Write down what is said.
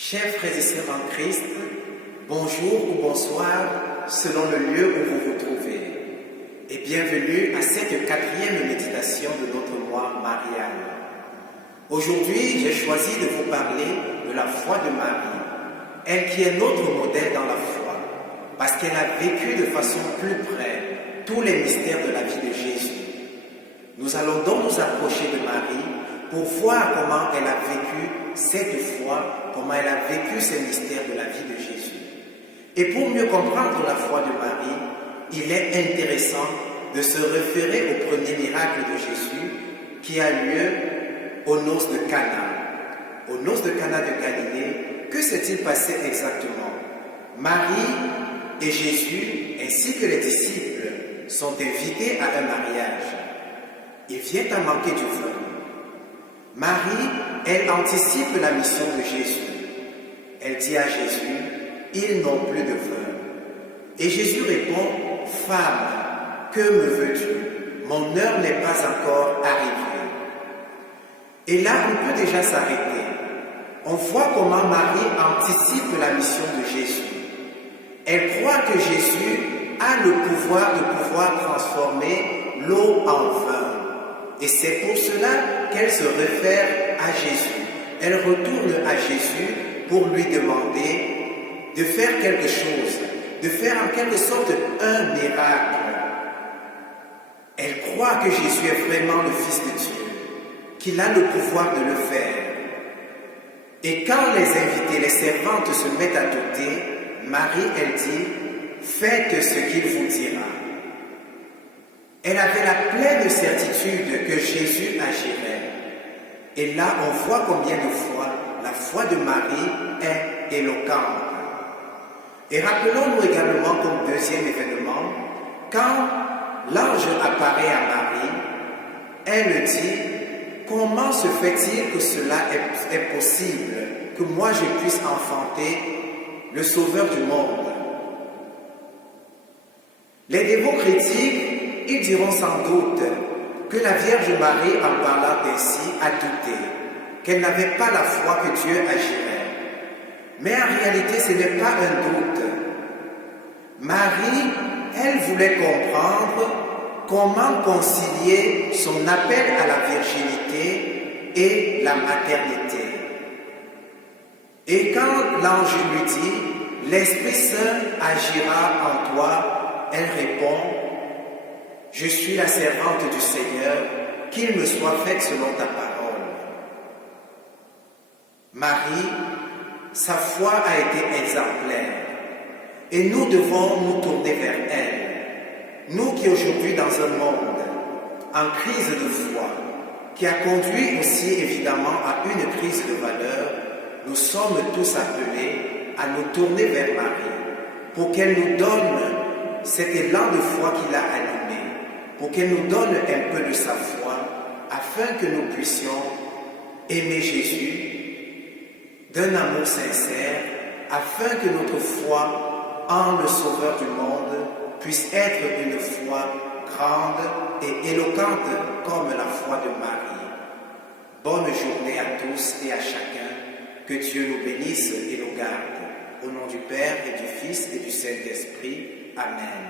Chers frères et sœurs en Christ, bonjour ou bonsoir selon le lieu où vous vous trouvez et bienvenue à cette quatrième méditation de notre mois marial. Aujourd'hui, j'ai choisi de vous parler de la foi de Marie, elle qui est notre modèle dans la foi, parce qu'elle a vécu de façon plus près tous les mystères de la vie de Jésus. Nous allons donc nous approcher de Marie pour voir comment elle a vécu cette foi, comment elle a vécu ces mystères de la vie de Jésus. Et pour mieux comprendre la foi de Marie, il est intéressant de se référer au premier miracle de Jésus qui a lieu aux noces de Cana. Aux noces de Cana de Galilée, que s'est-il passé exactement? Marie et Jésus, ainsi que les disciples, sont invités à un mariage. Il vient à manquer du vin. Marie, elle anticipe la mission de Jésus. Elle dit à Jésus, « Ils n'ont plus de vin. » Et Jésus répond, « Femme, que me veux-tu? Mon heure n'est pas encore arrivée. » Et là, on peut déjà s'arrêter. On voit comment Marie anticipe la mission de Jésus. Elle croit que Jésus a le pouvoir de pouvoir transformer l'eau en vin. Et c'est pour cela qu'elle se réfère à Jésus. Elle retourne à Jésus pour lui demander de faire quelque chose, de faire en quelque sorte un miracle. Elle croit que Jésus est vraiment le Fils de Dieu, qu'il a le pouvoir de le faire. Et quand les invités, les servantes se mettent à douter, Marie, elle dit, « Faites ce qu'il vous dira. » Elle avait la pleine certitude que Jésus agirait. Et là, on voit combien de fois la foi de Marie est éloquente. Et rappelons-nous également comme deuxième événement, quand l'ange apparaît à Marie, elle dit, comment se fait-il que cela est possible, que moi je puisse enfanter le Sauveur du monde? Les dévots critiques, ils diront sans doute que la Vierge Marie, en parlant ainsi, a douté, qu'elle n'avait pas la foi que Dieu agirait. Mais en réalité, ce n'est pas un doute. Marie, elle voulait comprendre comment concilier son appel à la virginité et la maternité. Et quand l'ange lui dit, l'Esprit Saint agira en toi, elle répond, je suis la servante du Seigneur, qu'il me soit fait selon ta parole. Marie, sa foi a été exemplaire et nous devons nous tourner vers elle. Nous qui aujourd'hui dans un monde en crise de foi, qui a conduit aussi évidemment à une crise de valeur, nous sommes tous appelés à nous tourner vers Marie pour qu'elle nous donne cet élan de foi qu'il a allumé, pour qu'elle nous donne un peu de sa foi, afin que nous puissions aimer Jésus d'un amour sincère, afin que notre foi en le Sauveur du monde puisse être une foi grande et éloquente comme la foi de Marie. Bonne journée à tous et à chacun, que Dieu nous bénisse et nous garde. Au nom du Père et du Fils et du Saint-Esprit. Amen.